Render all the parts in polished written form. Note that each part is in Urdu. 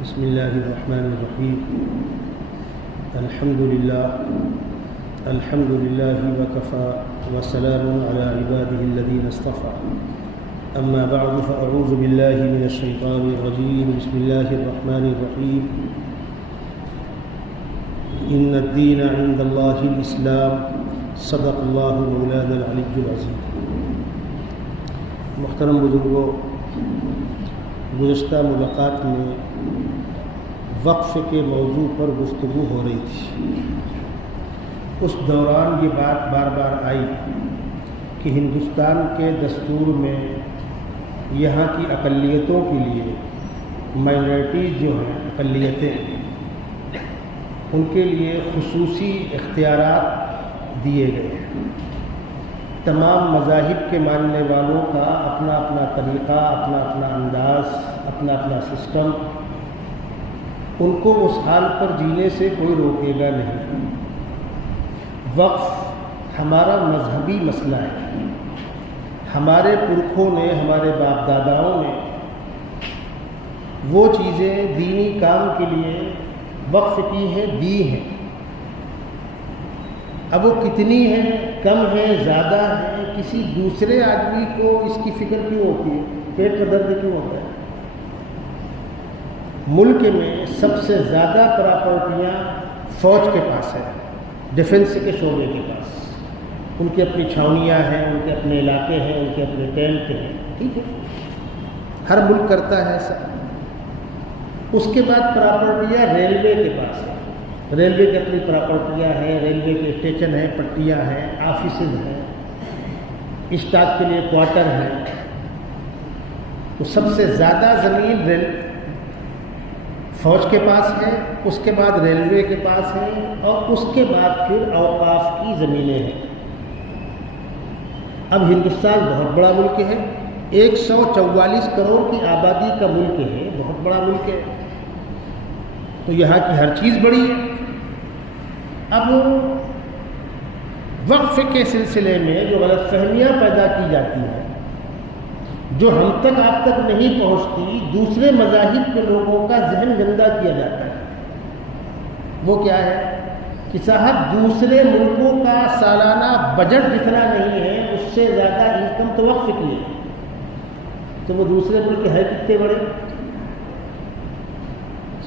بسم الله الرحمن الرحيم. الحمد لله وكفى وسلام على عباده الذين اصطفى. أما بعد فأعوذ بالله من الشيطان الرجيم. بسم الله الرحمن الرحيم. إن الدين عند الله الإسلام. صدق الله مولانا العلي العظيم. محترم بزرگوں، گزشتہ ملاقات میں وقفے کے موضوع پر گفتگو ہو رہی تھی. اس دوران یہ بات بار بار آئی کہ ہندوستان کے دستور میں یہاں کی اقلیتوں کے لیے، مائنورٹیز جو ہیں، اقلیتیں، ان کے لیے خصوصی اختیارات دیے گئے ہیں. تمام مذاہب کے ماننے والوں کا اپنا اپنا طریقہ، اپنا اپنا انداز، اپنا اپنا سسٹم، ان کو اس حال پر جینے سے کوئی روکے گا نہیں. وقف ہمارا مذہبی مسئلہ ہے. ہمارے پرکھوں نے، ہمارے باپ داداؤں نے وہ چیزیں دینی کام کے لیے وقف کی ہیں، دی ہیں. اب وہ کتنی ہیں، کم ہیں، زیادہ ہیں، کسی دوسرے آدمی کو اس کی فکر کیوں ہوتی ہے؟ پیٹ کا درد کیوں ہوتا ہے؟ ملک میں سب سے زیادہ پراپرٹیاں فوج کے پاس ہیں، ڈیفنس کے شعبے کے پاس. ان کی اپنی چھاونیاں ہیں، ان کے اپنے علاقے ہیں، ان کے اپنے کیمپ ہیں. ٹھیک ہے، ہر ملک کرتا ہے ایسا. اس کے بعد پراپرٹیاں ریلوے کے پاس ہیں. ریلوے کی اپنی پراپرٹیاں ہیں، ریلوے کے اسٹیشن ہیں، پٹیاں ہیں، آفیسز ہیں، اسٹاف کے لیے کوارٹر ہیں. تو سب سے زیادہ زمین فوج کے پاس ہے، اس کے بعد ریلوے کے پاس ہے، اور اس کے بعد پھر اوقاف کی زمینیں ہیں. اب ہندوستان بہت بڑا ملک ہے، 144 کروڑ کی آبادی کا ملک ہے، بہت بڑا ملک ہے. تو یہاں کی ہر چیز بڑی ہے. اب وقف کے سلسلے میں جو غلط فہمیاں پیدا کی جاتی ہیں، جو ہم تک آپ تک نہیں پہنچتی، دوسرے مذاہب کے لوگوں کا ذہن گندا کیا جاتا ہے. وہ کیا ہے کہ صاحب دوسرے ملکوں کا سالانہ بجٹ جتنا نہیں ہے، اس سے زیادہ انکم تو وقف کی ہے. تو وہ دوسرے ملک ہے کتنے بڑے؟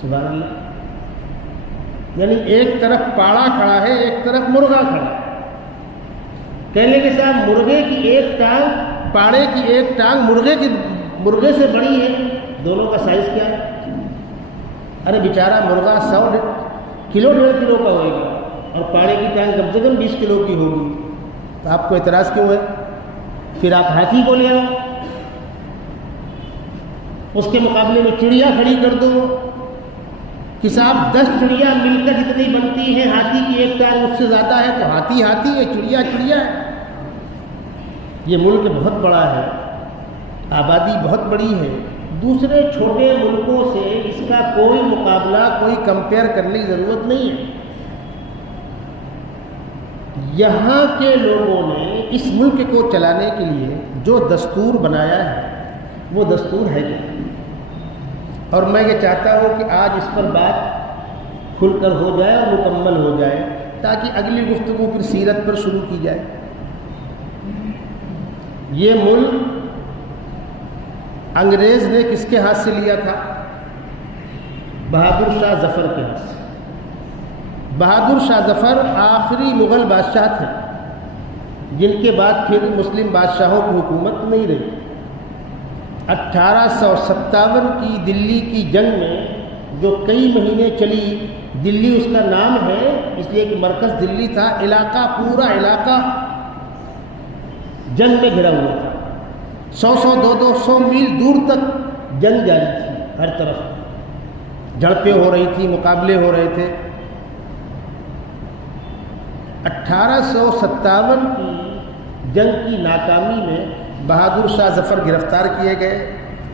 سبحان اللہ. یعنی ایک طرف پاڑا کھڑا ہے، ایک طرف مرغا کھڑا ہے. کہنے کے ساتھ مرغے کی ایک ٹانگ، پاڑے کی ایک ٹانگ مرغے سے بڑی ہے. دونوں کا سائز کیا ہے؟ ارے بیچارہ مرغا 100 کلو 1.5 کلو کا ہوئے گا، اور پاڑے کی ٹانگ کم سے کم 20 کلو کی ہوگی. تو آپ کو اعتراض کیوں ہے؟ پھر آپ ہاتھی کو لے آؤ، اس کے مقابلے میں چڑیا کھڑی کر دو کہ صاحب 10 چڑیا مل کر جتنی بنتی ہیں، ہاتھی کی ایک ٹانگ اس سے زیادہ ہے. تو ہاتھی ہاتھی ہے، چڑیا چڑیا ہے. یہ ملک بہت بڑا ہے، آبادی بہت بڑی ہے. دوسرے چھوٹے ملکوں سے اس کا کوئی مقابلہ، کوئی کمپیئر کرنے کی ضرورت نہیں ہے. یہاں کے لوگوں نے اس ملک کو چلانے کے لیے جو دستور بنایا ہے، وہ دستور ہے کیا؟ اور میں یہ چاہتا ہوں کہ آج اس پر بات کھل کر ہو جائے اور مکمل ہو جائے، تاکہ اگلی گفتگو پھر سیرت پر شروع کی جائے. یہ ملک انگریز نے کس کے ہاتھ سے لیا تھا؟ بہادر شاہ ظفر کے ہاتھ سے. بہادر شاہ ظفر آخری مغل بادشاہ تھے، جن کے بعد پھر مسلم بادشاہوں کی حکومت نہیں رہی. 1857 کی دلی کی جنگ میں جو کئی مہینے چلی، دلی اس کا نام ہے اس لیے کہ مرکز دلی تھا. علاقہ، پورا علاقہ جنگ میں گھرا ہوا تھا. 100 میل دور تک جنگ جاری تھی. ہر طرف جھڑپیں ہو رہی تھی، مقابلے ہو رہے تھے. 1857 کی جنگ کی ناکامی میں بہادر شاہ ظفر گرفتار کیے گئے،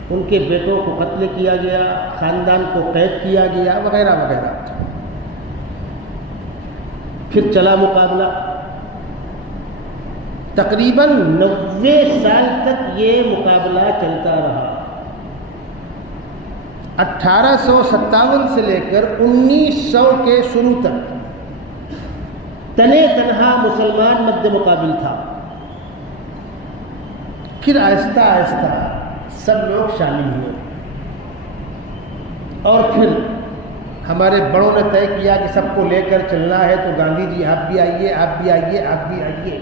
ان کے بیٹوں کو قتل کیا گیا، خاندان کو قید کیا گیا، وغیرہ وغیرہ. پھر چلا مقابلہ. تقریباً 90 سال تک یہ مقابلہ چلتا رہا. 1857 سے لے کر 1900 کے شروع تک تنے تنہا مسلمان مد مقابل تھا. پھر آہستہ آہستہ سب لوگ شامل ہوئے اور پھر ہمارے بڑوں نے طے کیا کہ سب کو لے کر چلنا ہے تو گاندھی جی آپ بھی آئیے، آپ بھی آئیے، آپ بھی آئیے.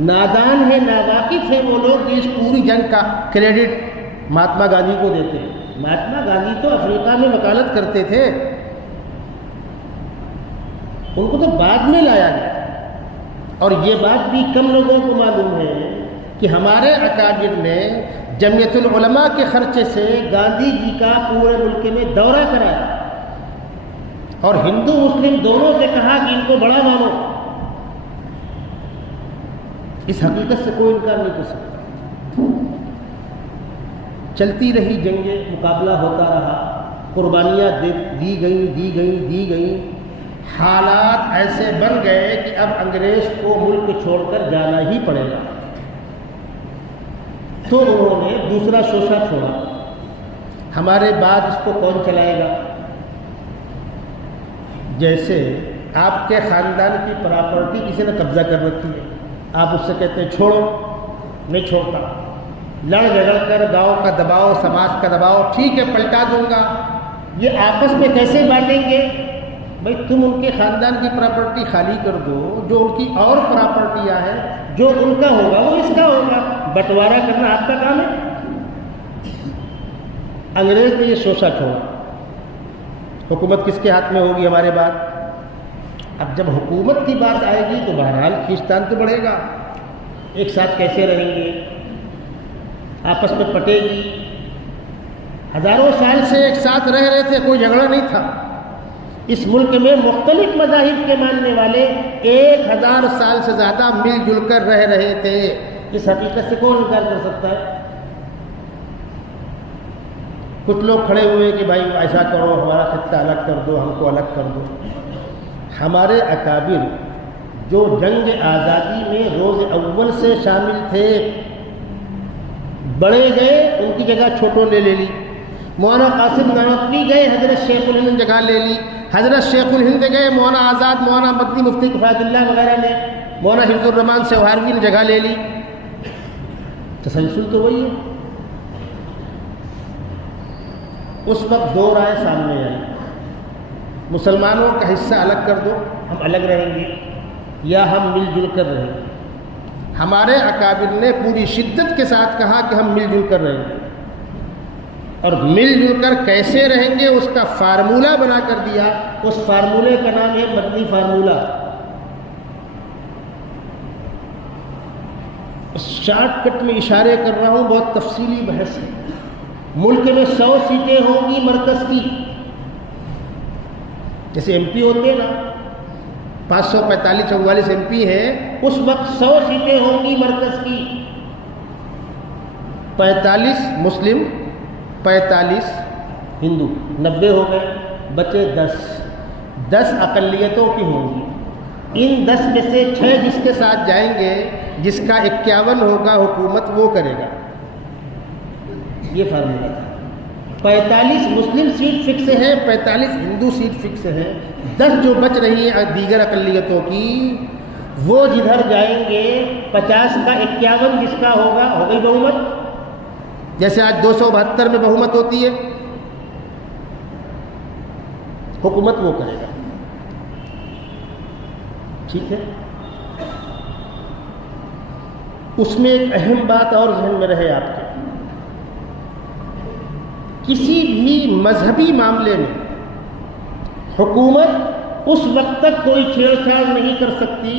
نادان ہے، ناواقف ہے وہ لوگ جو اس پوری جنگ کا کریڈٹ مہاتما گاندھی کو دیتے ہیں. مہاتما گاندھی تو افریقہ میں وکالت کرتے تھے، ان کو تو بعد میں لایا گیا. اور یہ بات بھی کم لوگوں کو معلوم ہے کہ ہمارے اکابر نے جمعیت العلماء کے خرچے سے گاندھی جی کا پورے ملک میں دورہ کرایا اور ہندو مسلم دونوں سے کہا کہ ان کو بڑا مانو. اس حقیقت سے کوئی انکار نہیں کر سکتا. چلتی رہی جنگیں، مقابلہ ہوتا رہا، قربانیاں دی گئیں. حالات ایسے بن گئے کہ اب انگریز کو ملک چھوڑ کر جانا ہی پڑے گا. تو انہوں نے دوسرا شوشہ چھوڑا. ہمارے بعد اس کو کون چلائے گا؟ جیسے آپ کے خاندان کی پراپرٹی کسی نے قبضہ کر رکھی ہے، آپ اس سے کہتے ہیں چھوڑو، نہیں چھوڑتا. لڑ جھگڑ کر گاؤں کا دباؤ، سماج کا دباؤ، ٹھیک ہے پلٹا دوں گا. یہ آپس میں کیسے بانٹیں گے؟ بھائی تم ان کے خاندان کی پراپرٹی خالی کر دو، جو ان کی اور پراپرٹیاں ہیں، جو ان کا ہوگا وہ اس کا ہوگا. بٹوارا کرنا آپ کا کام ہے. انگریز نے یہ شوشہ چھوڑا. حکومت کس کے ہاتھ میں ہوگی ہمارے بعد؟ اب جب حکومت کی بات آئے گی تو بہرحال کھینچتان تو بڑھے گا. ایک ساتھ کیسے رہیں گے؟ آپس میں پٹے گی. ہزاروں سال سے ایک ساتھ رہ رہے تھے، کوئی جھگڑا نہیں تھا. اس ملک میں مختلف مذاہب کے ماننے والے 1000 سال سے زیادہ مل جل کر رہ رہے تھے. اس حقیقت سے کون انکار کر سکتا ہے؟ کچھ لوگ کھڑے ہوئے کہ بھائی ایسا کرو، ہمارا خطہ الگ کر دو، ہم کو الگ کر دو. ہمارے اکابر جو جنگ آزادی میں روز اول سے شامل تھے، بڑے گئے ان کی جگہ چھوٹوں نے لے لی. مولانا قاسم نانوتوی گئے، حضرت شیخ الہند نے جگہ لے لی. حضرت شیخ الہند گئے، مولانا آزاد، مولانا مدنی، مفتی کفایت اللہ وغیرہ نے، مولانا حفظ الرحمان سہاروی نے جگہ لے لی. تسلسل تو وہی ہے. اس وقت دو رائے سامنے آئی: مسلمانوں کا حصہ الگ کر دو، ہم الگ رہیں گے، یا ہم مل جل کر رہیں گے. ہمارے اکابر نے پوری شدت کے ساتھ کہا کہ ہم مل جل کر رہیں گے. اور مل جل کر کیسے رہیں گے اس کا فارمولہ بنا کر دیا. اس فارمولے کا نام ہے مدنی فارمولہ. شارٹ کٹ میں اشارے کر رہا ہوں، بہت تفصیلی بحث ہے. ملک میں 100 سیٹیں ہوں گی مرکز کی، جیسے ایم پی ہوتے ہیں نا، 545-44 ایم پی ہیں، اس وقت 100 سیٹیں ہوں گی مرکز کی. 45 مسلم، 45 ہندو، 90 ہو گئے، بچے 10 اقلیتوں کی ہوں گی. ان 10 میں سے 6 جس کے ساتھ جائیں گے، جس کا 51 ہوگا حکومت وہ کرے گا. یہ فارمولہ تھا. 45 مسلم سیٹ فکس ہے، 45 ہندو سیٹ فکس ہے. 10 جو بچ رہی ہیں دیگر اقلیتوں کی، وہ جدھر جائیں گے 50 کا 51 جس کا ہوگا، ہو گئی بہومت. جیسے آج 272 میں بہومت ہوتی ہے، حکومت وہ کرے گا. ٹھیک ہے. اس میں ایک اہم بات اور ذہن میں رہے آپ کے، کسی بھی مذہبی معاملے میں حکومت اس وقت تک کوئی چھیڑ چھاڑ نہیں کر سکتی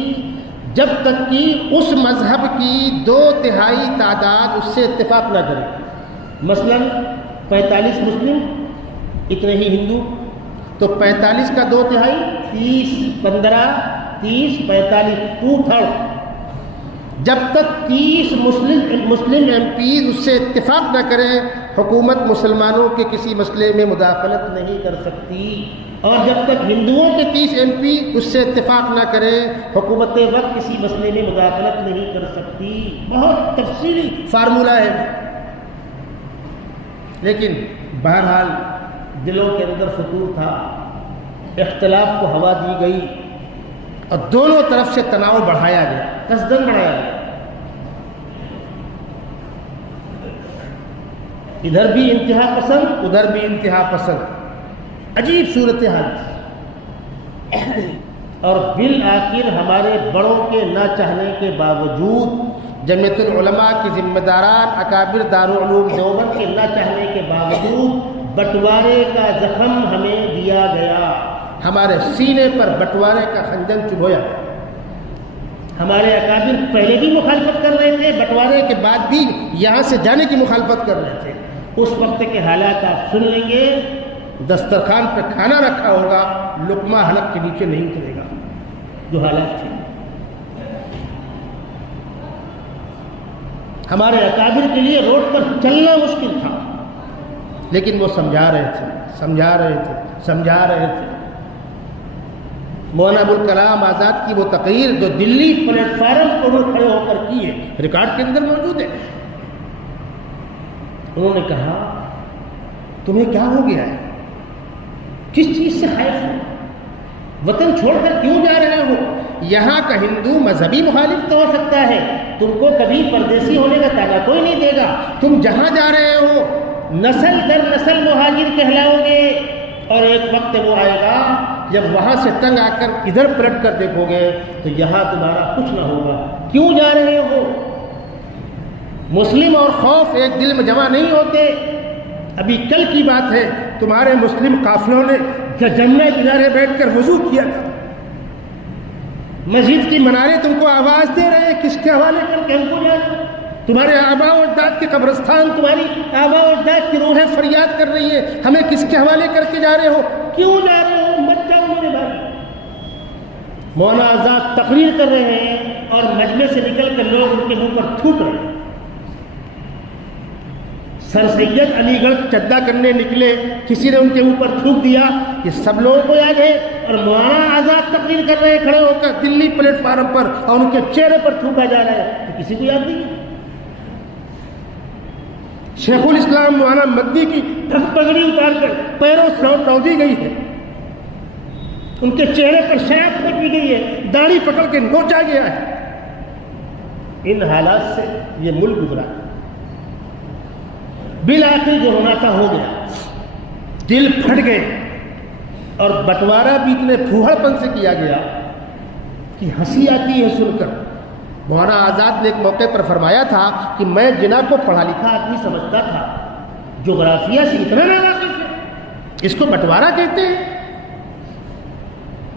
جب تک کہ اس مذہب کی 2/3 تعداد اس سے اتفاق نہ کرے. مثلا 45 مسلم، اتنے ہی ہندو، تو 45 کا 2/3 30، 15، 30، 45، 2/3. جب تک 30 مسلم ایم پیز اس سے اتفاق نہ کریں، حکومت مسلمانوں کے کسی مسئلے میں مداخلت نہیں کر سکتی. اور جب تک ہندوؤں کے 30 ایم پی اس سے اتفاق نہ کریں، حکومت وقت کسی مسئلے میں مداخلت نہیں کر سکتی. بہت تفصیلی فارمولہ ہے. لیکن بہرحال دلوں کے اندر فتور تھا، اختلاف کو ہوا دی گئی اور دونوں طرف سے تناؤ بڑھایا گیا، قصداً بڑھایا گیا۔ ادھر بھی انتہا پسند، ادھر بھی انتہا پسند، عجیب صورتحال تھی۔ اور بالآخر ہمارے بڑوں کے نہ چاہنے کے باوجود، جمعیت العلماء کی ذمہ داران، اکابر دارالعلوم دیوبند کے نہ چاہنے کے باوجود بٹوارے کا زخم ہمیں دیا گیا، ہمارے سینے پر بٹوارے کا خنجر چبھویا گیا۔ ہمارے اکابر پہلے بھی مخالفت کر رہے تھے، بٹوارے کے بعد بھی یہاں سے جانے کی مخالفت کر رہے تھے۔ اس وقت کے حالات آپ سن لیں گے، دسترخوان پہ کھانا رکھا ہوگا، لقمہ حلق کے نیچے نہیں اترے گا، جو حالات تھے۔ ہمارے اکابر کے لیے روڈ پر چلنا مشکل تھا، لیکن وہ سمجھا رہے تھے۔ مولانا ابوالکلام آزاد کی وہ تقریر جو دلی پلیٹ فارم پر کھڑے ہو کر کی ہے، ریکارڈ کے اندر موجود ہے، انہوں نے کہا تمہیں کیا ہو گیا ہے، کس چیز سے خائف ہو، وطن چھوڑ کر کیوں جا رہے ہو؟ یہاں کا ہندو مذہبی مخالف تو ہو سکتا ہے، تم کو کبھی پردیسی ہونے کا تانا کوئی نہیں دے گا، تم جہاں جا رہے ہو نسل در نسل مہاجر کہلاؤ گے، اور ایک وقت وہ آئے گا جب وہاں سے تنگ آ کر ادھر پلٹ کر دیکھو گے تو یہاں تمہارا کچھ نہ ہوگا، کیوں جا رہے ہو؟ مسلم اور خوف ایک دل میں جمع نہیں ہوتے۔ ابھی کل کی بات ہے، تمہارے مسلم قافلوں نے جمعہ کنارے بیٹھ کر وضو کیا تھا، مسجد کی منارے تم کو آواز دے رہے ہیں، کس کے حوالے کر کے ہم کو جانا؟ تمہارے آباء و اجداد کے قبرستان، تمہاری آباء و اجداد کی روحیں فریاد کر رہی ہیں، ہمیں کس کے حوالے کر کے جا رہے ہو؟ کیوں جا رہے ہو؟ مت جاؤ میرے بھائی۔ مولانا آزاد تقریر کر رہے ہیں اور مجلس سے نکل کر لوگ ان کے منہ پر تھوک رہے ہیں۔ سر سید علی گڑھ چدہ کرنے نکلے، کسی نے ان کے اوپر تھوک دیا، یہ سب لوگوں کو یاد ہے، اور مولانا آزاد تقریر کر رہے ہیں کھڑے ہو کر دلی پلیٹ فارم پر، اور ان کے چہرے پر تھوکا جا رہا ہے، تو کسی کو یاد نہیں۔ شیخ الاسلام مولانا مدنی کی پگڑی اتار کر پیروں سے ٹوڈی گئی ہے، ان کے چہرے پر شراب پھینکی گئی ہے، داڑھی پکڑ کے نوچا گیا ہے۔ ان حالات سے یہ ملک گزرا، بالآخر جو ہونا تھا ہو گیا، دل پھٹ گئے، اور بٹوارہ بھی اتنے پھوہڑ پن سے کیا گیا کہ ہنسی آتی ہے سن کر۔ مولانا آزاد نے ایک موقع پر فرمایا تھا کہ میں جناب کو پڑھا لکھا آدمی سمجھتا تھا، جغرافیہ سے اتنا نہ واقف ہے، اس کو بٹوارہ کہتے ہیں۔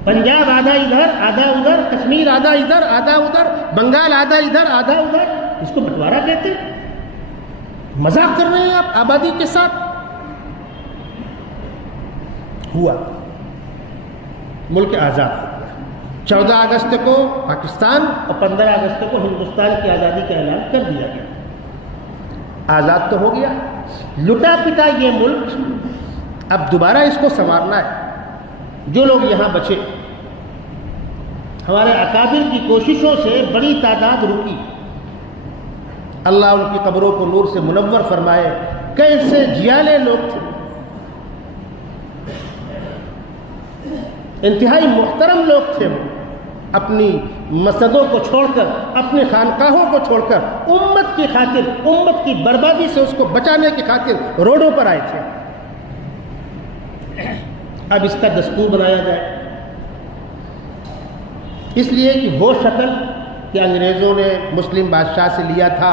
پنجاب آدھا ادھر آدھا ادھر، کشمیر آدھا ادھر آدھا ادھر، بنگال آدھا ادھر آدھا ادھر، اس کو بٹوارہ کہتے ہیں؟ مذاق کر رہے ہیں آپ آبادی کے ساتھ؟ ہوا، ملک آزاد ہو گیا۔ 14 اگست کو پاکستان اور 15 اگست کو ہندوستان کی آزادی کا اعلان کر دیا گیا، آزاد تو ہو گیا، لٹا پٹا یہ ملک، اب دوبارہ اس کو سنوارنا ہے۔ جو لوگ یہاں بچے، ہمارے اکابر کی کوششوں سے بڑی تعداد رکی، اللہ ان کی قبروں کو نور سے منور فرمائے۔ کیسے جیالے لوگ تھے، انتہائی محترم لوگ تھے، اپنی مسجدوں کو چھوڑ کر، اپنی خانقاہوں کو چھوڑ کر، امت کی خاطر، امت کی بربادی سے اس کو بچانے کی خاطر روڈوں پر آئے تھے۔ اب اس کا دستور بنایا جائے، اس لیے کہ وہ شکل کہ انگریزوں نے مسلم بادشاہ سے لیا تھا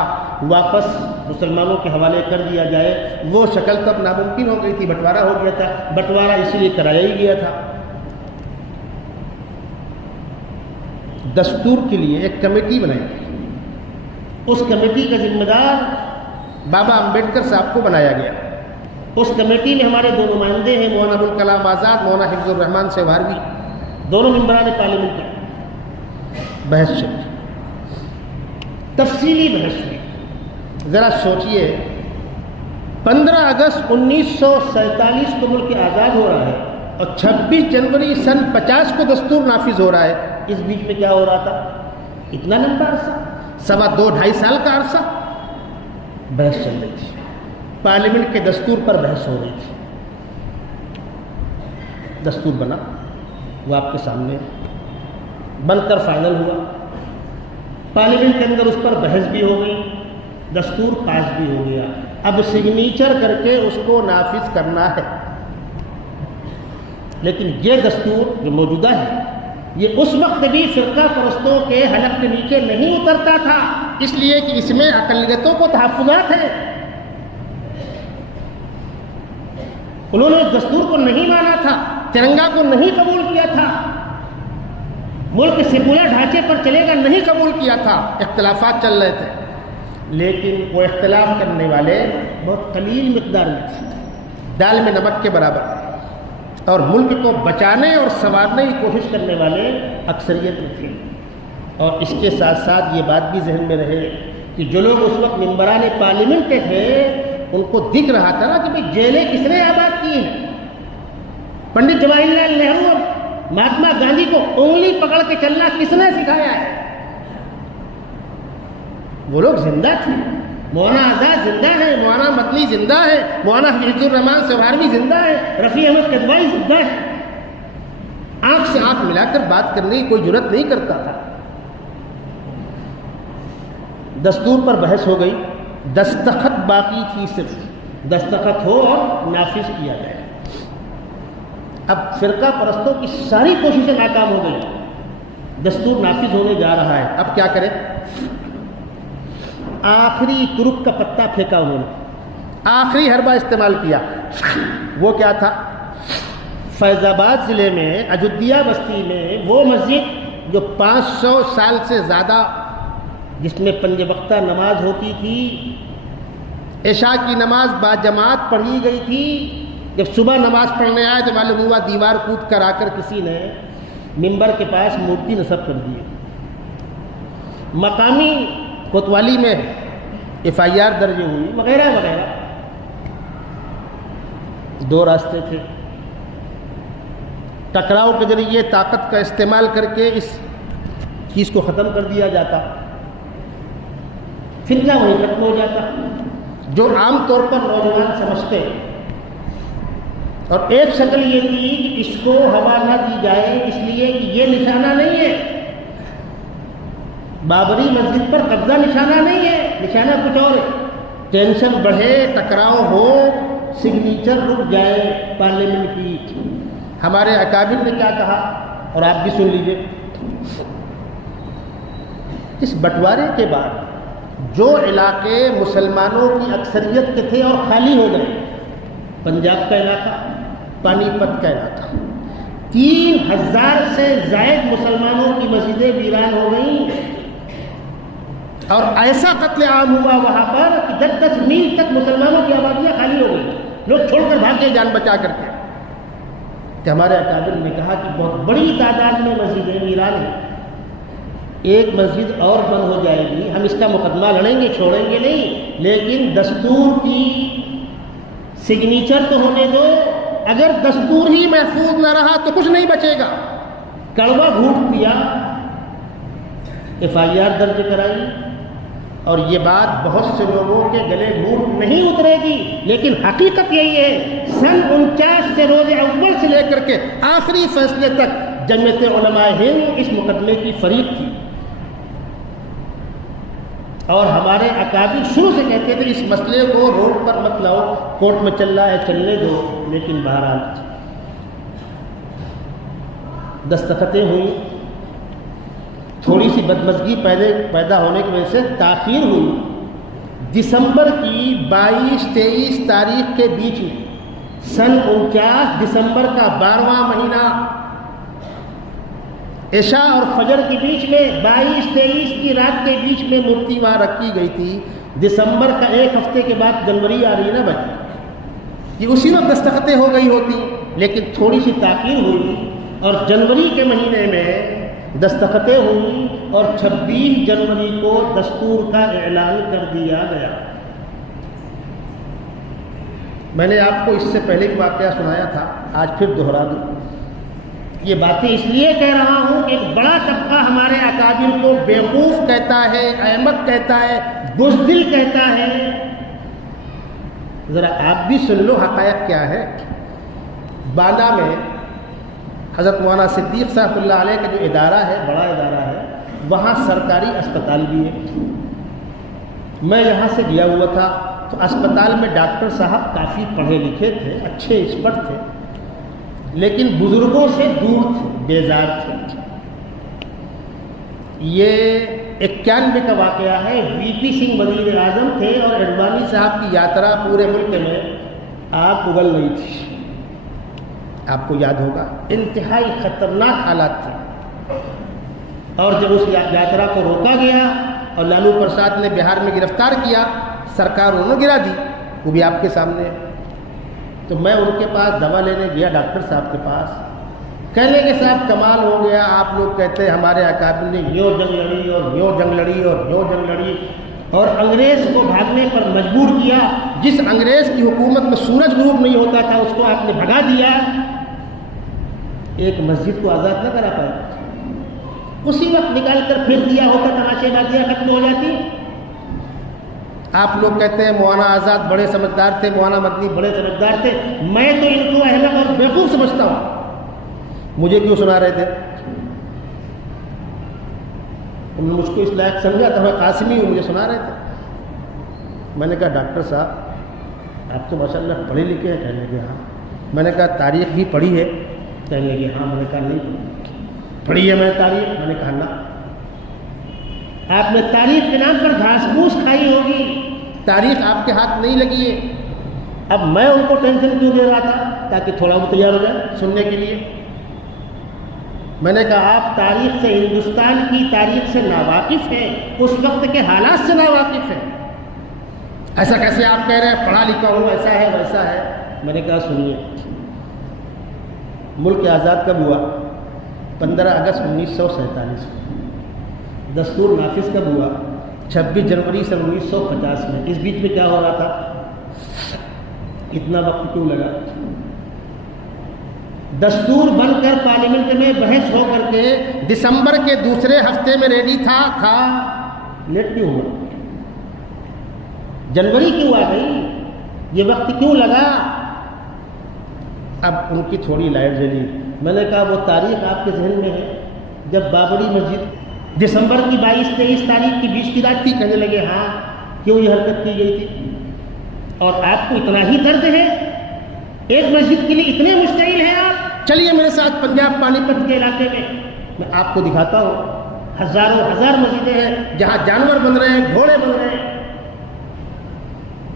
واپس مسلمانوں کے حوالے کر دیا جائے، وہ شکل تب ناممکن ہو گئی تھی، بٹوارہ ہو گیا تھا۔ بٹوارہ اسی لیے کرایا ہی گیا تھا۔ دستور کے لیے ایک کمیٹی بنائی گئی، اس کمیٹی کا ذمہ دار بابا امبیڈکر صاحب کو بنایا گیا۔ اس کمیٹی میں ہمارے دو نمائندے ہیں، مولانا ابوالکلام آزاد، مولانا حفظ الرحمان سہواروی، دونوں ممبران پارلیمنٹ ہیں۔ بحث چلی، تفصیلی بحث ہوئی۔ ذرا سوچئے، 15 اگست 1947 کو ملک آزاد ہو رہا ہے اور 26 جنوری سن 50 کو دستور نافذ ہو رہا ہے، اس بیچ میں کیا ہو رہا تھا؟ اتنا لمبا عرصہ، 2.5 سال کا عرصہ بحث چل رہی تھی، پارلیمنٹ کے دستور پر بحث ہو رہی تھی۔ دستور بنا، وہ آپ کے سامنے بن کر فائنل ہوا، پارلیمنٹ کے اندر اس پر بحث بھی ہو گئی، دستور پاس بھی ہو گیا، اب سگنیچر کر کے اس کو نافذ کرنا ہے۔ لیکن یہ دستور جو موجودہ ہے یہ اس وقت بھی فرقہ پرستوں کے حلق کے نیچے نہیں اترتا تھا، اس لیے کہ اس میں اقلیتوں کو تحفظات ہیں۔ انہوں نے دستور کو نہیں مانا تھا، ترنگا کو نہیں قبول کیا تھا، ملک سیکولر ڈھانچے پر چلے گا نہیں قبول کیا تھا، اختلافات چل رہے تھے، لیکن وہ اختلاف کرنے والے بہت قلیل مقدار میں تھے، دال میں نمک کے برابر، اور ملک کو بچانے اور سنوارنے کی کوشش کرنے والے اکثریت میں تھے۔ اور اس کے ساتھ ساتھ یہ بات بھی ذہن میں رہے کہ جو لوگ اس وقت ممبران پارلیمنٹ کے تھے ان کو دکھ رہا تھا نا کہ بھئی جیلیں کس نے آباد کی ہیں، پنڈت جواہر لال نہرو اور مہاتما گاندھی کو انگلی پکڑ کے چلنا کس نے سکھایا ہے؟ وہ لوگ زندہ تھے، مولانا آزاد زندہ ہے، مولانا مدنی زندہ ہے، مولانا حفیظ الرحمان سہروردی زندہ ہے، رفیع احمد قدوانی زندہ ہے۔ آنکھ سے آنکھ ملا کر بات کرنے کی کوئی جرت نہیں کرتا تھا۔ دستور پر بحث ہو گئی، دستخط باقی تھی، صرف دستخط ہو اور نافذ کیا جائے۔ اب فرقہ پرستوں کی ساری کوششیں ناکام ہو گئی، دستور نافذ ہونے جا رہا ہے، اب کیا کریں؟ آخری ترک کا پتا پھینکا انہوں نے، آخری حربہ استعمال کیا۔ وہ کیا تھا؟ فیض آباد ضلع میں اجودھیا بستی میں وہ مسجد جو 500 سال سے زیادہ، جس میں 5 وقتہ نماز ہوتی تھی، عشاء کی نماز باجماعت پڑھی گئی تھی، جب صبح نماز پڑھنے آئے تو معلوم ہوا دیوار کود کر آ کر کسی نے ممبر کے پاس مورتی نصب کر دی۔ مقامی کوتوالی میں FIR درج ہوئی وغیرہ وغیرہ۔ 2 راستے تھے، ٹکراؤ کے ذریعے طاقت کا استعمال کر کے اس چیز کو ختم کر دیا جاتا، فتنہ وہی ختم ہو جاتا، جو عام طور پر نوجوان سمجھتے ہیں۔ اور ایک شکل یہ تھی کہ اس کو ہوا نہ دی جائے، اس لیے کہ یہ نشانہ نہیں ہے، بابری مسجد پر قبضہ نشانہ نہیں ہے، نشانہ کچھ اور ہے۔ ٹینشن بڑھے، ٹکراؤ ہو، سگنیچر رک جائے پارلیمنٹ کی۔ ہمارے اکابر نے کیا کہا اور آپ بھی سن لیجئے۔ اس بٹوارے کے بعد جو علاقے مسلمانوں کی اکثریت کے تھے اور خالی ہو گئے، پنجاب کا علاقہ، پانی پت کا علاقہ، 3000 سے زائد مسلمانوں کی مسجدیں ویران ہو گئیں، اور ایسا قتل عام ہوا وہاں پر کہ 10-10 میل تک مسلمانوں کی آبادیاں خالی ہو گئی، لوگ چھوڑ کر بھاگ گئے جان بچا کر کے۔ کہ ہمارے اکابر نے کہا کہ بہت بڑی تعداد میں مسجدیں ویران ہیں، ایک مسجد اور بند ہو جائے گی، ہم اس کا مقدمہ لڑیں گے، چھوڑیں گے نہیں، لیکن دستور کی سگنیچر تو ہونے دو، اگر دستور ہی محفوظ نہ رہا تو کچھ نہیں بچے گا۔ کڑوا گھونٹ پیا، FIR درج کرائی، اور یہ بات بہت سے لوگوں کے گلے گھونٹ نہیں اترے گی، لیکن حقیقت یہی ہے، سن 49 سے روز اول سے لے کر کے آخری فیصلے تک جمعیت علماء ہند اس مقدمے کی فریق تھی، اور ہمارے اکابر شروع سے کہتے تھے اس مسئلے کو روڈ پر مت لاؤ، کورٹ میں چل رہا ہے چلنے دو، لیکن بہرحال دستخطیں ہوئی، تھوڑی سی بدمزگی پیدا ہونے کی وجہ سے تاخیر ہوئی۔ دسمبر کی 22-23 تاریخ کے بیچ میں، سن 49 دسمبر کا 12واں مہینہ، عشاء اور فجر کے بیچ میں 22-23 کی رات کے بیچ میں مورتی وہاں رکھی گئی تھی۔ دسمبر کا 1 ہفتے کے بعد جنوری آ رہی ہے نا بھائی، یہ اسی وقت دستخطیں ہو گئی ہوتی، لیکن تھوڑی سی تاخیر ہوئی، اور جنوری کے مہینے میں دستخطیں ہوئی، اور 26 جنوری کو دستور کا اعلان کر دیا گیا۔ میں نے آپ کو اس سے پہلے ایک واقعہ سنایا تھا، آج پھر دہرا دوں۔ یہ باتیں اس لیے کہہ رہا ہوں کہ ایک بڑا طبقہ ہمارے اکابر کو بیوقوف کہتا ہے، احمق کہتا ہے، بزدل کہتا ہے۔ ذرا آپ بھی سن لو حقائق کیا ہے۔ باندہ میں حضرت مولانا صدیق صاحب اللہ علیہ کا جو ادارہ ہے، بڑا ادارہ ہے، وہاں سرکاری اسپتال بھی ہے۔ میں یہاں سے گیا ہوا تھا تو اسپتال میں ڈاکٹر صاحب کافی پڑھے لکھے تھے، اچھے ایکسپرٹ تھے، لیکن بزرگوں سے دور تھے، بیزار تھے۔ یہ 91 کا واقعہ ہے، وی پی سنگھ وزیر اعظم تھے اور اڈوانی صاحب کی یاترا پورے ملک میں آگ اگل رہی تھی، آپ کو یاد ہوگا، انتہائی خطرناک حالات تھے۔ اور جب اس یاترا کو روکا گیا اور لالو پرساد نے بہار میں گرفتار کیا، سرکار انہوں نے گرا دی، وہ بھی آپ کے سامنے۔ تو میں ان کے پاس دوا لینے گیا، ڈاکٹر صاحب کے پاس، کہنے کہ صاحب کمال ہو گیا، آپ لوگ کہتے ہیں ہمارے اکابر نے یوں جنگ لڑی اور یوں جنگ لڑی اور یوں جنگ لڑی اور انگریز کو بھاگنے پر مجبور کیا، جس انگریز کی حکومت میں سورج غروب نہیں ہوتا تھا اس کو آپ نے بھگا دیا، ایک مسجد کو آزاد نہ کرا پائے، اسی وقت نکال کر پھر دیا ہوتا، تماشے بازیاں ختم ہو جاتی۔ آپ لوگ کہتے ہیں مولانا آزاد بڑے سمجھدار تھے، مولانا مدنی بڑے سمجھدار تھے، میں تو ان کو احمق اور بیوقوف سمجھتا ہوں، مجھے کیوں سنا رہے تھے؟ انہوں نے مجھ کو اس لائق سمجھا تھا، میں قاسمی ہوں، مجھے سنا رہے تھے۔ میں نے کہا ڈاکٹر صاحب آپ تو ماشاء اللہ پڑھے لکھے ہیں، کہنے لگے ہاں۔ میں نے کہا تاریخ بھی پڑھی ہے؟ کہنے لگے ہاں۔ میں نے کہا نہیں پڑھی ہے میں نے تاریخ؟ میں نے کہا نہ۔ آپ نے تاریخ کے نام پر گھاس پھوس کھائی ہوگی، تاریخ آپ کے ہاتھ نہیں لگی ہے۔ اب میں ان کو ٹینشن کیوں دے رہا تھا؟ تاکہ تھوڑا وہ تیار ہو جائے سننے کے لیے۔ میں نے کہا آپ تاریخ سے، ہندوستان کی تاریخ سے ناواقف ہیں، اس وقت کے حالات سے ناواقف ہیں، ایسا کیسے آپ کہہ رہے ہیں پڑھا لکھا ہوں، ایسا ہے ویسا ہے؟ میں نے کہا سنیے، ملک آزاد کب ہوا؟ 15 اگست 1947۔ دستور نافذ کب ہوا؟ 26 جنوری 1950 میں۔ اس بیچ میں کیا ہو رہا تھا؟ اتنا وقت کیوں لگا؟ دستور بن کر پارلیمنٹ میں بحث ہو کر کے دسمبر کے دوسرے ہفتے میں ریڈی تھا لیٹ کیوں ہوا؟ جنوری کیوں آ گئی؟ یہ وقت کیوں لگا؟ اب ان کی تھوڑی لائٹ جلی۔ میں نے کہا وہ تاریخ آپ کے ذہن میں ہے جب بابری مسجد دسمبر کی 22-23 تاریخ کی بیچ کی رات تھی؟ کہنے لگے ہاں۔ کیوں یہ حرکت کی گئی تھی؟ اور آپ کو اتنا ہی درد ہے ایک مسجد کے لیے، اتنے مشتعل ہیں آپ؟ چلیے میرے ساتھ پنجاب پانی پت کے علاقے میں آپ کو دکھاتا ہوں، ہزاروں ہزار مسجدیں ہیں جہاں جانور بن رہے ہیں، گھوڑے بن رہے ہیں۔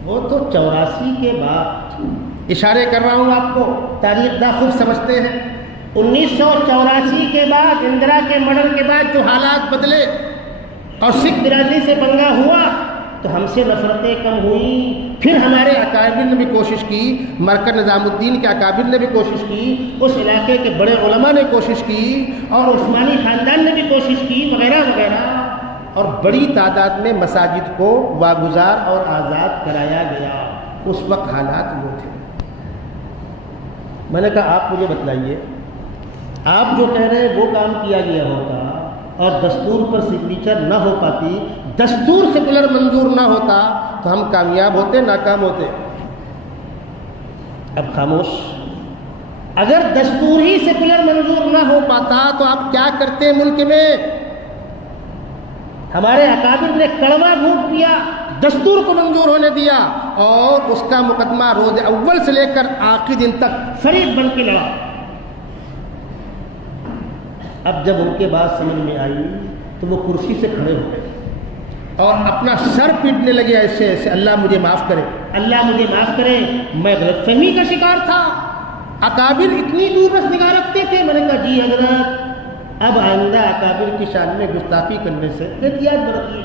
وہ تو 84 کے بعد، اشارے کر رہا ہوں آپ کو، تاریخ دا خوب سمجھتے ہیں، 1984 کے بعد، اندرا کے مرڈر کے بعد جو حالات بدلے اور سکھ برادری سے پنگا ہوا تو ہم سے نفرتیں کم ہوئیں۔ پھر ہمارے اکابر نے بھی کوشش کی، مرکز نظام الدین کے اکابر نے بھی کوشش کی، اس علاقے کے بڑے علماء نے کوشش کی، اور عثمانی خاندان نے بھی کوشش کی، وغیرہ وغیرہ، اور بڑی تعداد میں مساجد کو واگزار اور آزاد کرایا گیا۔ اس وقت حالات وہ تھے۔ میں نے کہا آپ مجھے بتلائیے، آپ جو کہہ رہے ہیں وہ کام کیا گیا ہوتا اور دستور پر سگنیچر نہ ہو پاتی، دستور سیکولر منظور نہ ہوتا تو ہم کامیاب ہوتے، ناکام ہوتے؟ اب خاموش۔ اگر دستور ہی سیکولر منظور نہ ہو پاتا تو آپ کیا کرتے ملک میں؟ ہمارے اکابر نے کڑوا گھونٹ پیا، دستور کو منظور ہونے دیا، اور اس کا مقدمہ روز اول سے لے کر آخری دن تک فریق بن کے لڑا۔ اب جب ان کے بات سمجھ میں آئی تو وہ کرسی سے کھڑے ہو گئے اور اپنا سر پیٹنے لگے ایسے ایسے، اللہ مجھے معاف کرے، اللہ مجھے معاف کرے، میں غلط فہمی کا شکار تھا۔ اکابر اتنی دور رس نگاہ رکھتے تھے۔ میں نے کہا جی حضرت، اب آئندہ اکابر کی شان میں گستاخی کرنے سے احتیاط برتیے۔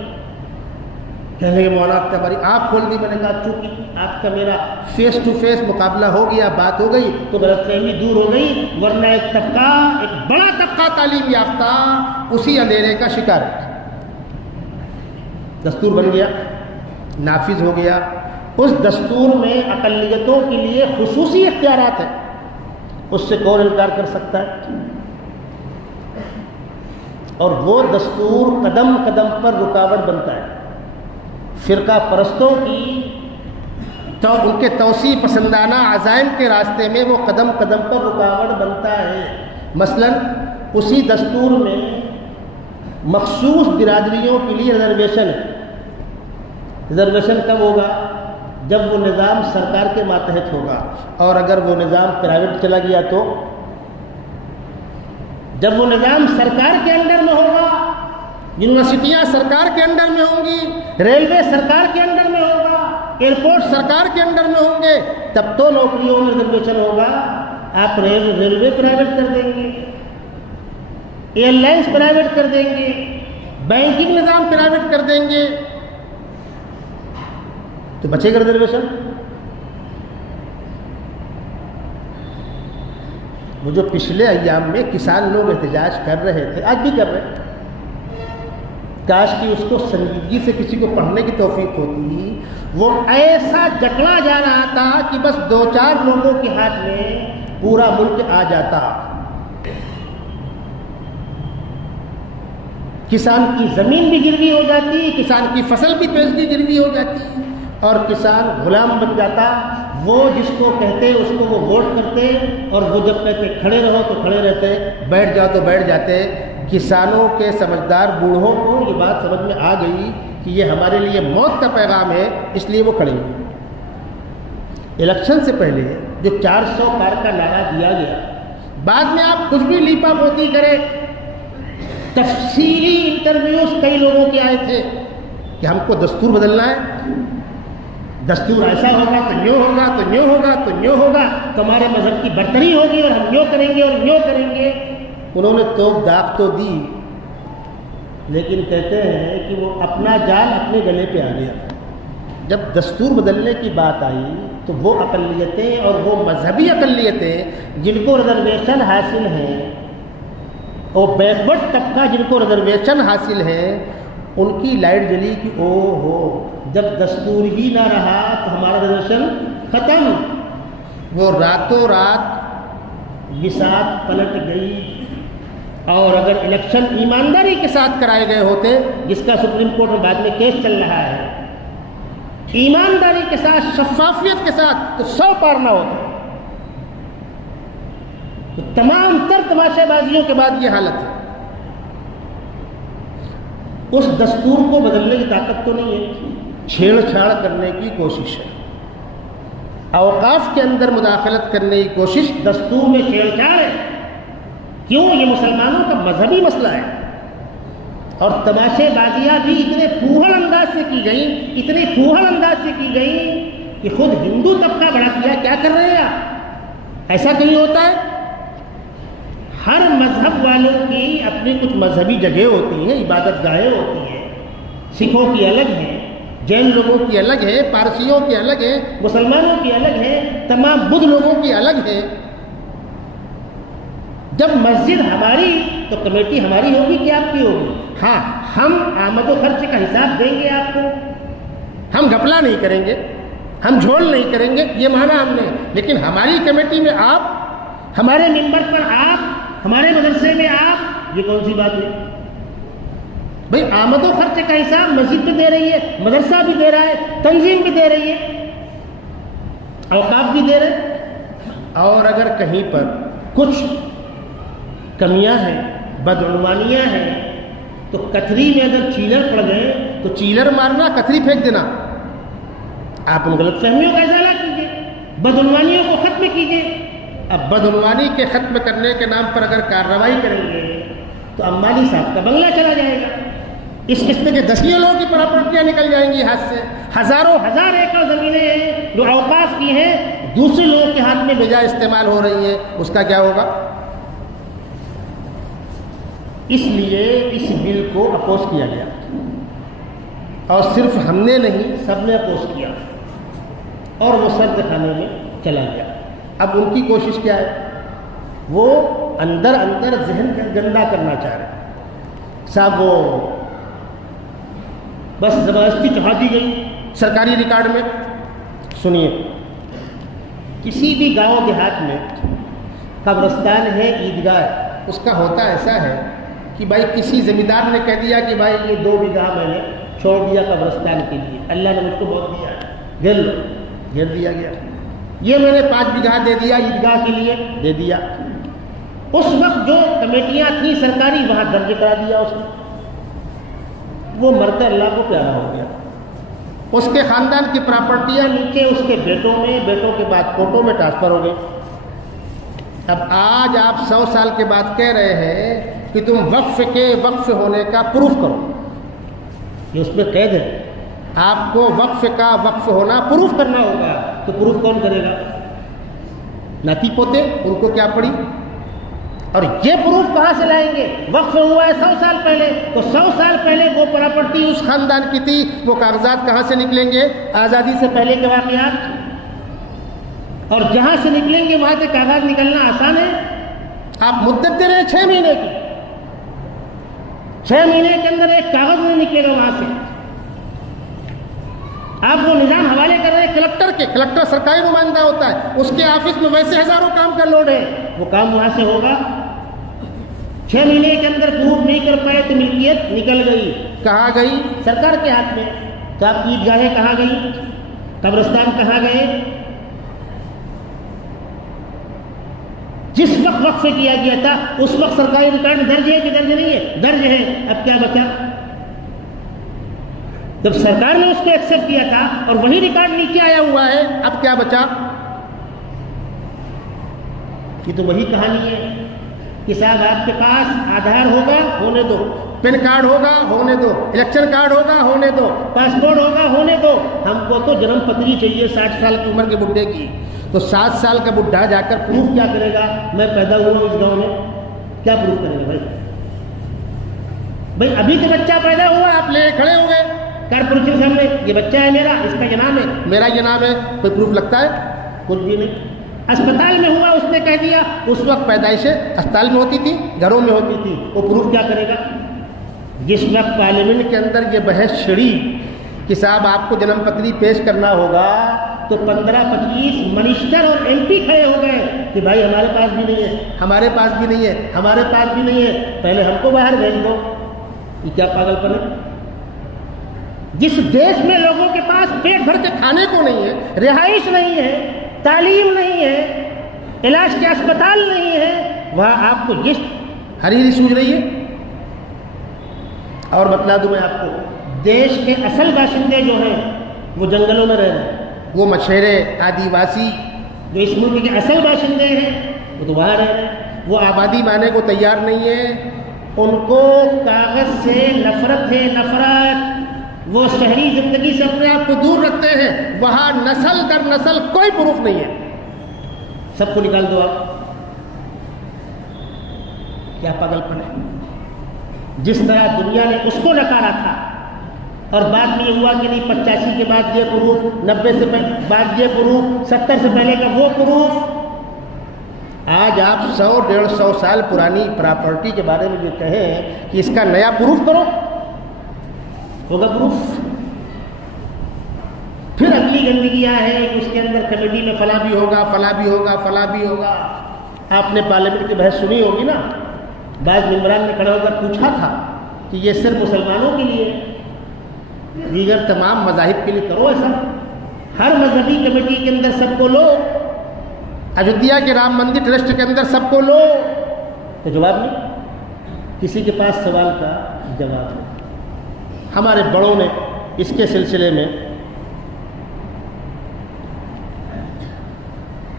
کہنے لگے مولانا آپ ہماری آنکھ کھول دی۔ میں نے کہا چونکہ آپ کا میرا فیس ٹو فیس مقابلہ ہو گیا، بات ہو گئی تو غلط فہمی دور ہو گئی، ورنہ ایک طبقہ، ایک بڑا طبقہ تعلیم یافتہ اسی اندھیرے کا شکار ہے۔ دستور بن گیا، نافذ ہو گیا۔ اس دستور میں اقلیتوں کے لیے خصوصی اختیارات ہیں، اس سے کون انکار کر سکتا ہے؟ اور وہ دستور قدم قدم پر رکاوٹ بنتا ہے۔ فرقہ پرستوں کی تو ان کے توسیع پسندانہ عزائم کے راستے میں وہ قدم قدم پر رکاوٹ بنتا ہے۔ مثلاً اسی دستور میں مخصوص برادریوں کے لیے ریزرویشن ہے. ریزرویشن کب ہوگا؟ جب وہ نظام سرکار کے ماتحت ہوگا. اور اگر وہ نظام پرائیویٹ چلا گیا تو جب وہ نظام سرکار کے انڈر میں ہوگا، یونیورسٹیاں سرکار کے انڈر میں ہوں گی، ریلوے سرکار کے انڈر میں ہوگا، ایئرپورٹ سرکار کے انڈر میں ہوں گے، تب تو نوکریوں میں ریزرویشن ہوگا. آپ ریلوے پرائیویٹ کر دیں گے، ایئر لائنس پرائیویٹ کر دیں گے، بینکنگ نظام پرائیویٹ کر دیں گے، تو بچے گا ریزرویشن. وہ جو پچھلے ایام میں کسان لوگ احتجاج کر رہے تھے، آج بھی کر رہے ہیں، کاش کہ اس کو سنجیدگی سے کسی کو پڑھنے کی توفیق ہوتی. وہ ایسا جکڑا جا رہا تھا کہ بس 2-4 لوگوں کے ہاتھ میں پورا ملک آ جاتا. کسان کی زمین بھی گروی ہو جاتی، کسان کی فصل بھی پیسگی گروی ہو جاتی، اور کسان غلام بن جاتا. وہ جس کو کہتے اس کو وہ ووٹ کرتے، اور وہ جب کہتے کھڑے رہو تو کھڑے رہتے، بیٹھ جاؤ تو بیٹھ جاتے. کسانوں کے سمجھدار بوڑھوں کو یہ بات سمجھ میں آ گئی کہ یہ ہمارے لیے موت کا پیغام ہے، اس لیے وہ کھڑے ہوئے. الیکشن سے پہلے جو 400 پار کا نعرہ دیا گیا، بعد میں آپ کچھ بھی لیپا پوتی کرے، تفصیلی انٹرویوز کئی لوگوں کے آئے تھے کہ ہم کو دستور بدلنا ہے، دستور ایسا ہوگا تو یوں ہوگا تو یوں ہوگا تو یوں ہوگا، تو ہمارے مذہب کی برتری ہوگی اور ہم یوں کریں گے اور یوں کریں گے. انہوں نے تو داغ تو دی، لیکن کہتے ہیں کہ وہ اپنا جال اپنے گلے پہ آ گیا. جب دستور بدلنے کی بات آئی تو وہ اقلیتیں اور وہ مذہبی اقلیتیں جن کو ریزرویشن حاصل ہے، اور بیکورڈ طبقہ جن کو ریزرویشن حاصل ہے، ان کی لائٹ جلی کہ او ہو، جب دستور ہی نہ رہا تو ہمارا ریزرویشن ختم. وہ راتوں رات بساط پلٹ گئی. اور اگر الیکشن ایمانداری کے ساتھ کرائے گئے ہوتے، جس کا سپریم کورٹ میں بعد میں کیس چل رہا ہے، ایمانداری کے ساتھ، شفافیت کے ساتھ، تو 100 پار نہ ہوتا. تو تمام تر تماشے بازیوں کے بعد یہ حالت ہے. اس دستور کو بدلنے کی طاقت تو نہیں ہے، چھیڑ چھاڑ کرنے کی کوشش ہے، اوقاف کے اندر مداخلت کرنے کی کوشش، دستور میں چھیڑ چھاڑ ہے. کیوں؟ یہ مسلمانوں کا مذہبی مسئلہ ہے. اور تماشے بازیاں بھی اتنے پھوہڑ انداز سے کی گئیں، اتنی پھوہڑ انداز سے کی گئیں کہ خود ہندو طبقہ بڑا کیا کر رہے ہیں آپ؟ ایسا کہیں ہوتا ہے؟ ہر مذہب والوں کی اپنی کچھ مذہبی جگہ ہوتی ہیں، عبادت گاہیں ہوتی ہیں. سکھوں کی الگ ہے، جین لوگوں کی الگ ہے، پارسیوں کی الگ ہے، مسلمانوں کی الگ ہے، تمام بدھ لوگوں کی الگ ہے. جب مسجد ہماری تو کمیٹی ہماری ہوگی کہ آپ کی ہوگی؟ ہاں، ہم آمد و خرچ کا حساب دیں گے آپ کو، ہم گھپلا نہیں کریں گے، ہم جھول نہیں کریں گے، یہ مانا ہم نے. لیکن ہماری کمیٹی میں آپ، ہمارے ممبر پر آپ، ہمارے مدرسے میں آپ، یہ کون سی بات ہے بھئی؟ آمد و خرچ کا حساب مسجد بھی دے رہی ہے، مدرسہ بھی دے رہا ہے، تنظیم بھی دے رہی ہے، اوقاف بھی دے رہے. اور اگر کہیں پر کچھ کمیاں ہیں، بدعنوانیاں ہیں، تو کتھری میں اگر چیلر پڑ گئے تو چیلر مارنا، کتھری پھینک دینا. آپ ان غلط فہمیوں کا ازالہ کیجیے، بدعنوانیوں کو ختم کیجیے. اب بدعنوانی کے ختم کرنے کے نام پر اگر کارروائی کریں گے تو امبانی صاحب کا بنگلہ چلا جائے گا. اس قسم کے دسیوں لوگوں کی پراپرٹیاں نکل جائیں گی ہاتھ سے. ہزاروں ہزار ایکڑ زمینیں ہیں جو اوقاف کی ہیں، دوسرے لوگوں کے ہاتھ میں بجائے استعمال ہو رہی ہیں. اس کا کیا ہوگا؟ اس لیے اس بل کو اپوز کیا گیا، اور صرف ہم نے نہیں، سب نے اپوز کیا، اور وہ سرد خانے میں چلا گیا. اب ان کی کوشش کیا ہے؟ وہ اندر اندر ذہن گندا کرنا چاہ رہے ہیں. صاحب وہ بس زبردستی چڑھا دی گئی سرکاری ریکارڈ میں. سنیے، کسی بھی گاؤں دیہات میں قبرستان ہے، عیدگاہ ہے، اس کا ہوتا ایسا ہے کہ بھائی کسی زمیندار نے کہہ دیا کہ بھائی یہ 2 بیگھہ میں نے چھوڑ دیا قبرستان کے لیے، اللہ نے مجھ کو بہت دیا ہے، گر لو، گر دیا گیا. یہ میں نے 5 بیگھہ دے دیا عیدگاہ کے لیے، دے دیا. اس وقت جو کمیٹیاں تھیں سرکاری وہاں درج کرا دیا اس نے، وہ مرتے اللہ کو پیارا ہو گیا. اس کے خاندان کی پراپرٹیاں نیچے اس کے بیٹوں میں، بیٹوں کے بعد پوتوں میں ٹرانسفر ہو گئی. اب آج آپ 100 سال کے بعد کہہ رہے ہیں کہ تم وقف ہونے کا پروف کرو. یہ اس میں قید ہے، آپ کو وقف ہونا پروف کرنا ہوگا. تو پروف کون کرے گا؟ ناتی پوتے، ان کو کیا پڑی؟ اور یہ پروف کہاں سے لائیں گے؟ وقف ہوا ہے 100 سال پہلے، تو 100 سال پہلے وہ پراپرٹی اس خاندان کی تھی، وہ کاغذات کہاں سے نکلیں گے؟ آزادی سے پہلے کے واقعات. اور جہاں سے نکلیں گے وہاں سے کاغذ نکلنا آسان ہے. آپ مدت دے رہے ہیں 6 مہینے کی، 6 مہینے کے اندر ایک کاغذ نہیں نکلے گا وہاں سے. آپ وہ نظام حوالے کر رہے ہیں کلکٹر کے. کلکٹر سرکاری نمائندہ ہوتا ہے، اس کے آفس میں ویسے ہزاروں کام کا لوڈ ہے، وہ کام وہاں سے ہوگا. 6 مہینے کے اندر پروف نہیں کر پائے تو ملکیت نکل گئی. کہاں گئی؟ سرکار کے ہاتھ میں. تو آپ عیدگاہیں کہاں گئی؟ قبرستان کہاں گئے؟ جس وقت وقف کیا گیا تھا اس وقت سرکاری ریکارڈ میں درج ہے کہ درج نہیں ہے؟ درج ہے. اب کیا بچا؟ جب سرکار نے اس کو ایکسپٹ کیا تھا اور وہی ریکارڈ نیچے آیا ہوا ہے، اب کیا بچا؟ یہ تو وہی کہانی ہے کہ صاحب آپ کے پاس آدھار ہوگا، ہونے دو. پین کارڈ ہوگا، ہونے دو. الیکشن کارڈ ہوگا، ہونے دو. پاسپورٹ ہوگا، ہونے دو. ہم کو تو جنم پتری چاہیے 60 سال کی عمر کے بڈھے کی. تو 7 سال کا بڈھا جا کر پروف کیا کرے گا؟ میں پیدا ہوا ہوں اس گاؤں میں. کیا پروف کرے گا بھائی ابھی تو بچہ پیدا ہوا، آپ لے کھڑے ہو گئے کارپوریشن کے سامنے، یہ بچہ ہے میرا، اس کا یہ نام ہے، میرا یہ نام ہے. کوئی پروف لگتا ہے؟ کچھ بھی نہیں. اسپتال میں ہوا، اس نے کہہ دیا. اس وقت پیدائشیں اسپتال میں ہوتی تھی، گھروں میں ہوتی تھی. وہ پروف کیا کرے گا؟ جس وقت پارلیمنٹ کے اندر یہ بحث چھڑی کہ صاحب آپ کو جنم پتری پیش کرنا ہوگا، تو 15-25 منسٹر اور MP کھڑے ہو گئے کہ بھائی ہمارے پاس بھی نہیں ہے، ہمارے پاس بھی نہیں ہے، ہمارے پاس بھی نہیں ہے. پہلے ہم کو باہر بھیج دو. یہ کیا پاگل پن ہے؟ جس دیش میں لوگوں کے پاس پیٹ بھر کے کھانے کو نہیں ہے، رہائش نہیں ہے، تعلیم نہیں ہے، علاج کے اسپتال نہیں ہے، وہاں آپ کو جس حریری سوج رہی ہے. اور بتلا دوں میں آپ کو، دیش کے اصل باشندے جو ہیں وہ جنگلوں میں رہ رہے ہیں. وہ مچھیرے آدیواسی جو اس ملک کے اصل باشندے ہیں وہ تو وہاں رہ رہے ہیں. وہ آبادی ماننے کو تیار نہیں ہے. ان کو کاغذ سے نفرت ہے، نفرت. وہ شہری زندگی سے اپنے آپ کو دور رکھتے ہیں. وہاں نسل در نسل کوئی پروف نہیں ہے. سب کو نکال دو آپ. کیا پاگل پن ہے؟ جس طرح دنیا نے اس کو نکارا تھا اور بعد میں یہ ہوا کہ نہیں 85 کے بعد یہ پروف، 90 سے بعد یہ پروف، 70 سے پہلے کا وہ پروف. آج آپ 100-150 سال پرانی پراپرٹی کے بارے میں جو کہیں کہ اس کا نیا پروف کرو، ہوگا پروف؟ پھر اگلی گندگیاں ہیں کہ اس کے اندر کمیٹی میں فلاں بھی ہوگا، فلاں بھی ہوگا، فلاں بھی ہوگا. آپ نے پارلیمنٹ کی بحث سنی ہوگی نا. بعض ممبران نے کھڑا ہو کر پوچھا تھا کہ یہ صرف مسلمانوں کے لیے، دیگر تمام مذاہب کے لیے کرو ایسا. ہر مذہبی کمیٹی کے اندر سب کو لو. ایودھیا کے رام مندر ٹرسٹ کے اندر سب کو لو. تو جواب نہیں. کسی کے پاس سوال کا جواب نہیں. ہمارے بڑوں نے اس کے سلسلے میں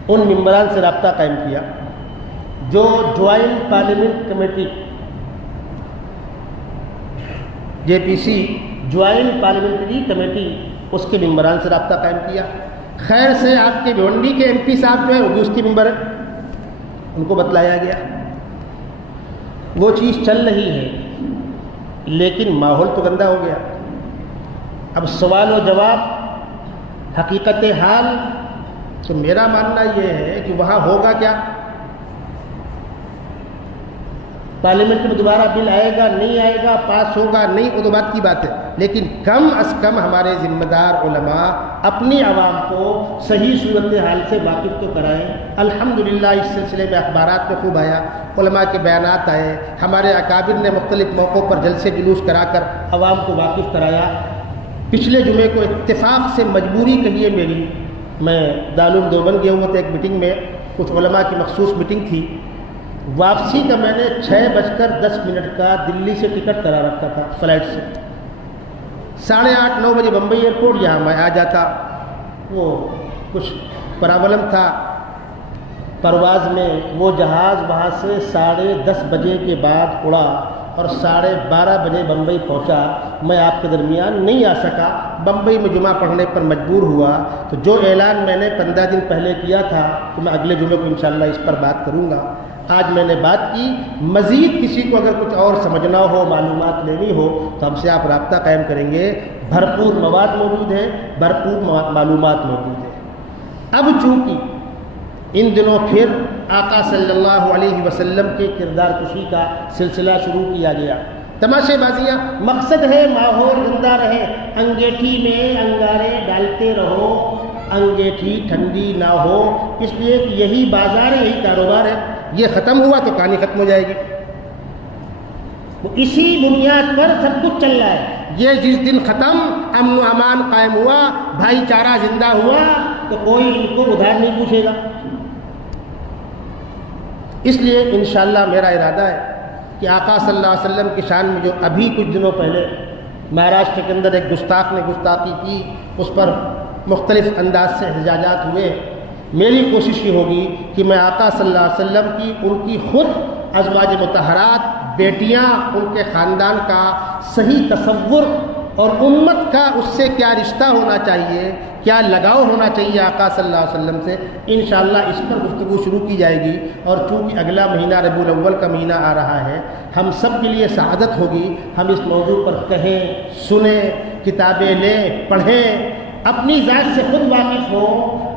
ان ممبران سے رابطہ قائم کیا جو joint parliament committee JPC joint parliamentary committee, اس کے ممبران سے رابطہ قائم کیا. خیر سے آپ کے بھونڈی کے MP صاحب جو ہے وہ بھی اس کے ممبر ہیں. ان کو بتلایا گیا وہ چیز چل رہی ہے لیکن ماحول تو گندا ہو گیا. اب سوال و جواب، حقیقت حال. تو میرا ماننا یہ ہے کہ وہاں ہوگا کیا؟ پارلیمنٹ میں دوبارہ بل آئے گا نہیں آئے گا، پاس ہوگا نہیں، وہ تو بات کی بات ہے. لیکن کم از کم ہمارے ذمہ دار علماء اپنی عوام کو صحیح صورتحال سے واقف تو کرائیں. الحمدللہ اس سلسلے میں اخبارات میں خوب آیا، علماء کے بیانات آئے، ہمارے اکابر نے مختلف موقعوں پر جلسے جلوس کرا کر عوام کو واقف کرایا. پچھلے جمعے کو اتفاق سے مجبوری کہیے میری، میں دارالعلوم دیوبند گیا ہوا تھا ایک میٹنگ میں، کچھ علماء کی مخصوص میٹنگ تھی. واپسی کا میں نے 6:10 کا دلی سے ٹکٹ کرا رکھا تھا فلائٹ سے. 8:30-9 بجے بمبئی ایئرپورٹ یہاں میں آ جاتا. وہ کچھ پرابلم تھا پرواز میں. وہ جہاز وہاں سے 10:30 بجے کے بعد اڑا اور 12:30 بجے بمبئی پہنچا. میں آپ کے درمیان نہیں آ سکا. بمبئی میں جمعہ پڑھنے پر مجبور ہوا. تو جو اعلان میں نے 15 دن پہلے کیا تھا تو میں اگلے جمعے کو انشاءاللہ اس پر بات کروں گا. آج میں نے بات کی. مزید کسی کو اگر کچھ اور سمجھنا ہو، معلومات لینی ہو تو ہم سے آپ رابطہ قائم کریں گے. بھرپور مواد موجود ہے، بھرپور معلومات موجود ہے. اب چونکہ ان دنوں پھر آقا صلی اللہ علیہ وسلم کے کردار کشی کا سلسلہ شروع کیا گیا. تماشے بازیاں، مقصد ہے ماحول زندہ رہے. انگیٹھی میں انگارے ڈالتے رہو، انگیٹھی ٹھنڈی نہ ہو. اس لیے کہ یہی بازار ہے، یہی کاروبار ہے. یہ ختم ہوا تو کہانی ختم ہو جائے گی. اسی بنیاد پر سب کچھ چل رہا ہے. یہ جس دن ختم، امن و امان قائم ہوا، بھائی چارہ زندہ ہوا تو کوئی ان کو ادھار نہیں پوچھے گا. اس لیے انشاءاللہ میرا ارادہ ہے کہ آقا صلی اللہ علیہ وسلم کی شان میں جو ابھی کچھ دنوں پہلے مہاراشٹر کے اندر ایک گستاخ نے گستاخی کی، اس پر مختلف انداز سے احتجاجات ہوئے. میری کوشش یہ ہوگی کہ میں آقا صلی اللہ علیہ وسلم کی، ان کی خود ازواج مطہرات، بیٹیاں، ان کے خاندان کا صحیح تصور اور امت کا اس سے کیا رشتہ ہونا چاہیے، کیا لگاؤ ہونا چاہیے آقا صلی اللہ علیہ وسلم سے، انشاءاللہ اس پر گفتگو شروع کی جائے گی. اور چونکہ اگلا مہینہ ربیع الاول کا مہینہ آ رہا ہے، ہم سب کے لیے سعادت ہوگی ہم اس موضوع پر کہیں، سنیں، کتابیں لیں، پڑھیں، اپنی ذات سے خود واقف ہوں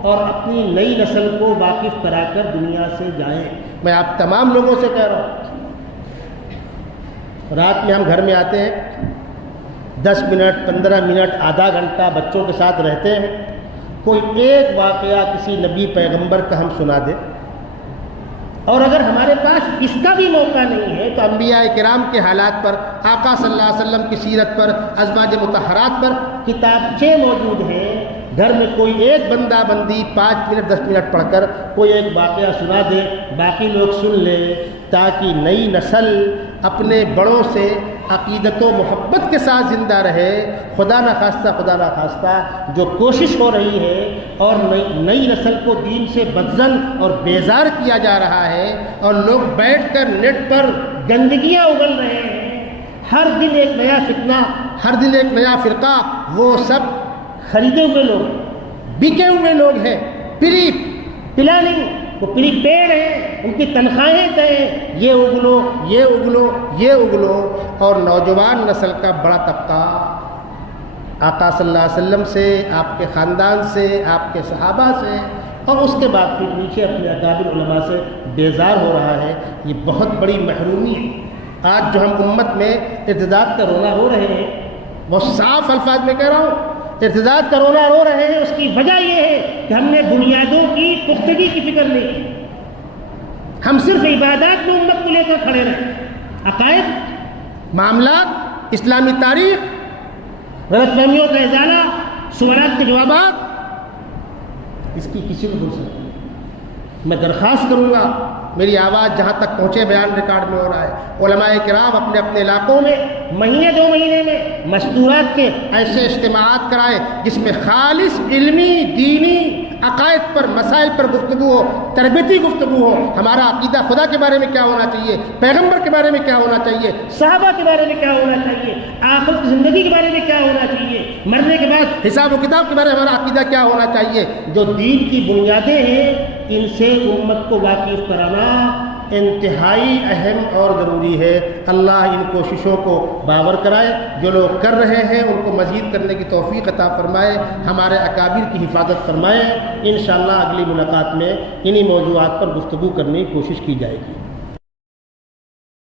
اور اپنی نئی نسل کو واقف کرا کر دنیا سے جائیں. میں آپ تمام لوگوں سے کہہ رہا ہوں، رات میں ہم گھر میں آتے ہیں، 10 منٹ 15 منٹ آدھا گھنٹہ بچوں کے ساتھ رہتے ہیں. کوئی ایک واقعہ کسی نبی پیغمبر کا ہم سنا دے. اور اگر ہمارے پاس اس کا بھی موقع نہیں ہے تو انبیاء کرام کے حالات پر، آقا صلی اللہ علیہ وسلم کی سیرت پر، ازواج مطہرات پر کتابچے موجود ہیں. گھر میں کوئی ایک بندہ بندی 5 منٹ 10 منٹ پڑھ کر کوئی ایک واقعہ سنا دے، باقی لوگ سن لیں، تاکہ نئی نسل اپنے بڑوں سے عقیدت و محبت کے ساتھ زندہ رہے. خدا نخواستہ جو کوشش ہو رہی ہے اور نئی نسل کو دین سے بدزن اور بیزار کیا جا رہا ہے، اور لوگ بیٹھ کر نیٹ پر گندگیاں اگل رہے ہیں، ہر دن ایک نیا فتنہ، ہر دن ایک نیا فرقہ. وہ سب خریدے ہوئے لوگ، بکے ہوئے لوگ ہیں. پری پلاننگ، وہ پری پیڑ ہیں، ان کی تنخواہیں طے، یہ اگلو، یہ اگلو، یہ اگلو. اور نوجوان نسل کا بڑا طبقہ آقا صلی اللہ علیہ وسلم سے، آپ کے خاندان سے، آپ کے صحابہ سے، اور اس کے بعد پھر نیچے اپنے اکابر علماء سے بیزار ہو رہا ہے. یہ بہت بڑی محرومی ہے. آج جو ہم امت میں ارتداد کا رونا رو رہے ہیں، بہت صاف الفاظ میں کہہ رہا ہوں، ارتداد کا رونا رو رہے ہیں، اس کی وجہ یہ ہے کہ ہم نے بنیادوں کی پختگی کی فکر نہیں کی. ہم صرف عبادات میں امت کو لے کر کھڑے رہے. عقائد، معاملات، اسلامی تاریخ، غلط فہمیوں کا ازالہ، سوالات کے جوابات، اس کی کسی کو فرصت نہیں. میں درخواست کروں گا، میری آواز جہاں تک پہنچے، بیان ریکارڈ میں ہو رہا ہے، علماء کرام اپنے اپنے علاقوں میں مہینے 2 مہینے میں مستورات کے ایسے اجتماعات کرائیں جس میں خالص علمی، دینی، عقائد پر، مسائل پر گفتگو ہو، تربیتی گفتگو ہو. ہمارا عقیدہ خدا کے بارے میں کیا ہونا چاہیے، پیغمبر کے بارے میں کیا ہونا چاہیے، صحابہ کے بارے میں کیا ہونا چاہیے، آخرت کی زندگی کے بارے میں کیا ہونا چاہیے، مرنے کے بعد حساب و کتاب کے بارے میں ہمارا عقیدہ کیا ہونا چاہیے. جو دین کی بنیادیں ہیں، ان سے امت کو واقف کرانا انتہائی اہم اور ضروری ہے. اللہ ان کوششوں کو باور کرائے. جو لوگ کر رہے ہیں ان کو مزید کرنے کی توفیق عطا فرمائے. ہمارے اکابر کی حفاظت فرمائے. انشاءاللہ اگلی ملاقات میں انہی موضوعات پر گفتگو کرنے کی کوشش کی جائے گی.